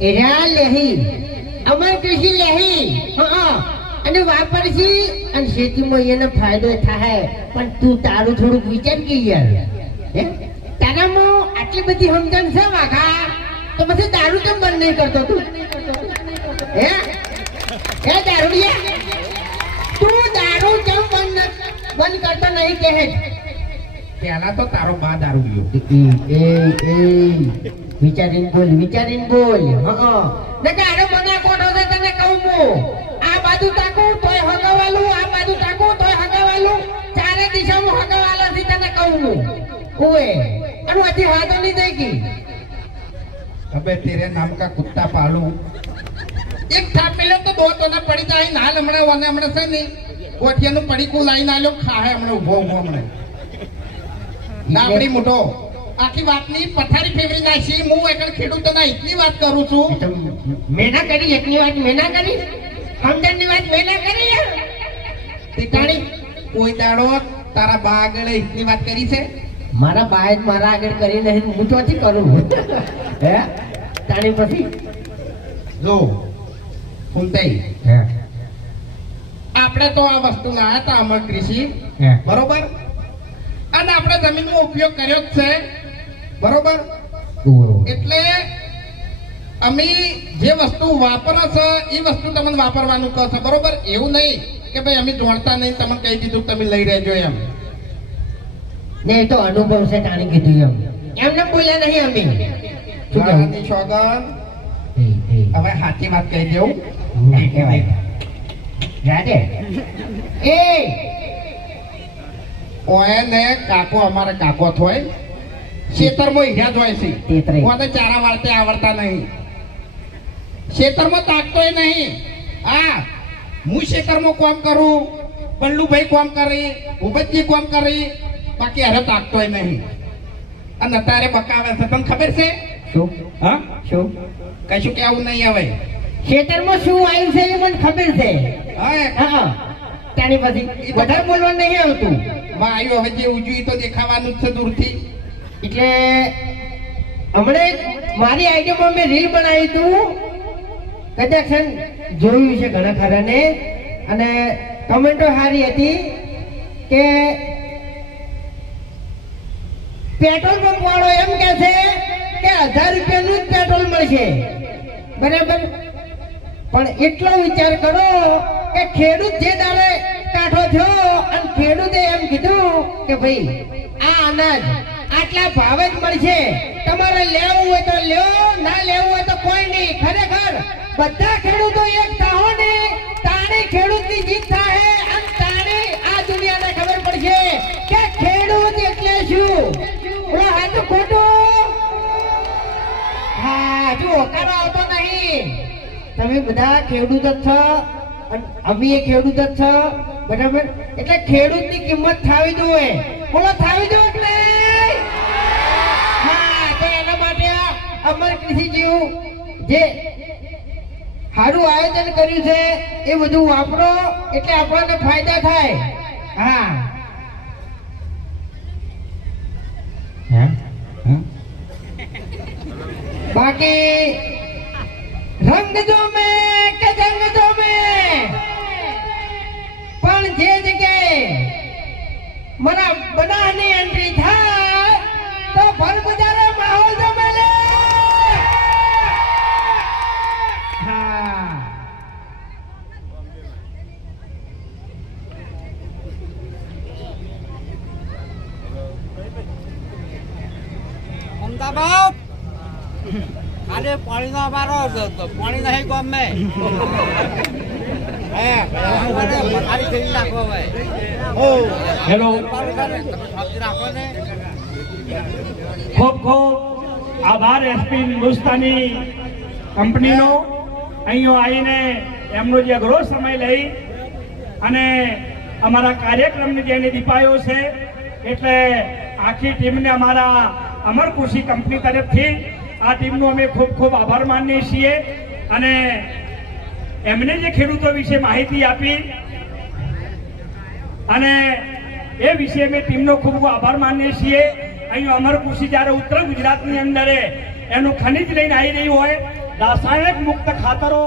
એરા લેહી અમર કૃષિ લેહી હા અને વાપરશી અને ખેતીમાં એને ફાયદો થાય પણ તું તારું થોડુંક વિચાર કે યાર હે તારામાં આટલી બધી સમજણ છે વાઘા તો પછી દારૂ કેમ બંધ નહીં કરતો તું હે હે દારૂડિયા તું દારૂ કેમ બંધ કરતો નહીં કહે પેલા તો તારો બા દારૂ પીયો વિચારીને બોલ હા નકે આરો મના કોઠો છે તને કહું હું આ બાજુ તાકું તોય હગાવાલું આ બાજુ તાકું તોય હગાવાલું ચારે દિશામાં હગાવાલા થી તને કહું હું ઓએ અને હજી હાથો નહીં દઈ કી અબે તેરે નામ કા કુત્તા પાલू એક થાપ મેલે તો દો તો ના પડી જાય નાલ હમણાં છે ને કોઠિયાનું પડીકું લાઈન આલ્યો ખાહે હમણાં ઉભો હમણાં નાપડી મોટો આખી વાતની પથારી ફેરવી નાખી હું એકલ ખેડૂતોના હિતની વાત કરું છું મેના કરી એકની વાત મેના કરી સમજણની વાત મેના કરી યાર તીતાણી કોઈ દાડો તારા બા આગળ હિતની વાત કરી છે મારા બાએ મારા આગળ કરી નહીં હું તો નથી કરું હે તાણી પછી જો ફૂલતાઈ હે આપણે તો આ વસ્તુ લાયા હતા અમર કૃષિ બરોબર અને આપણે જમીનનો ઉપયોગ કર્યો જ છે બરોબર એટલે અમે જે વસ્તુ વાપરો છે એ વસ્તુ તમને વાપરવાનું કહો છો બરોબર એવું નહીં કે ભાઈ અમે જોડતા નહીં તમને કહી દીધું તમે લઈ રહેજો એમ ને તો અનુભવ છે તાણી કીધું એમને બોલ્યા નહીં અમે ગાળાની સોગન હવે સાચી વાત કહી દેવું ના કહેવાય રાધે એ ઓને કાકો અમારે કાકો થોય ખેતરમાં હીરા જોય છે ઓને ચારા વાળતે આવડતા નહીં ખેતરમાં તાકતોય નહીં હા હું ખેતરમાં કામ કરું પલ્લુભાઈ કામ કરી ભૂપતજી કામ કરી બાકી અરે તાકતોય નહીં અને અત્યારે બકાવે છે તમને ખબર છે શું હા શું કશું કેવું નહીં હવે ખેતરમાં શું આવ્યું છે એ મને ખબર છે હા તાણી પછી વધારે બોલવાનું નહીં આવતું માં આવ્યું હવે જે ઉજવી તો દેખાવાનું જ છે દૂરથી એટલે હમણાં મારી આઈડિયામાં મેં રીલ બનાવી હતું કદાચ જોયું છે ઘણા ખરાને અને કમેન્ટો સારી હતી કે પેટ્રોલ પંપ વાળો એમ કે છે કે 1000 રૂપિયાનું જ પેટ્રોલ મળશે બરાબર પણ એટલો વિચાર કરો કે ખેડૂત જે દાડે કાઠો થયો અને ખેડૂતે એમ કીધું કે ભાઈ આ અનાજ આટલા ભાવે જ મળશે તમારે લેવું હોય તો લ્યો ના લેવું હોય તો કોઈ નહીં ખરેખર બધા ખેડૂતો એક થાઓ ને તાણી ખેડૂતની જીત થાય અને તાણી આ દુનિયાને ખબર પડશે કે ખેડૂત એટલે શું હાચું ખોટું હા જો હોકારો આવતો નહીં તમે બધા ખેડૂત જ છો અને અમે એ ખેડૂત જ છો બરાબર એટલે ખેડૂતની કિંમત થાવી જોઈએ બોલો થાવી જોઈએ કે નહીં હા તો એના માટે અમર કૃષિ જેવું જે સારું આયોજન કર્યું છે એ બધું વાપરો એટલે આપણને ફાયદા થાય હા બાકી રંગ જો મેં કે જંગ જો મેં પણ જે જગ્યાએ મારા બનાની એન્ટ્રી થાય તો ભર બજારે માહોલ જમે લે હા અમદાવાદ આજે પાણી નો અમારો પાણી નહીં ગમે હેલો ખૂબ ખૂબ આભાર એસપી હિન્દુસ્તાની કંપનીનો અહીં આવીને એમનો જે અઘરો સમય લઈ અને અમારા કાર્યક્રમને જેને દીપાયો છે એટલે આખી ટીમને અમારા અમર કૃષિ કંપની તરફથી આ ટીમનો અમે ખૂબ ખૂબ આભાર માનીએ છીએ અને એમને જે ખેડૂતો વિશે માહિતી આપી અને એ વિશે અમે ટીમનો ખૂબ આભાર માનીએ છીએ અહીં અમર કૃષિ જ્યારે ઉત્તર ગુજરાતની અંદર એનું ખનિજ લઈને આવી રહ્યું હોય રાસાયણિક મુક્ત ખાતરો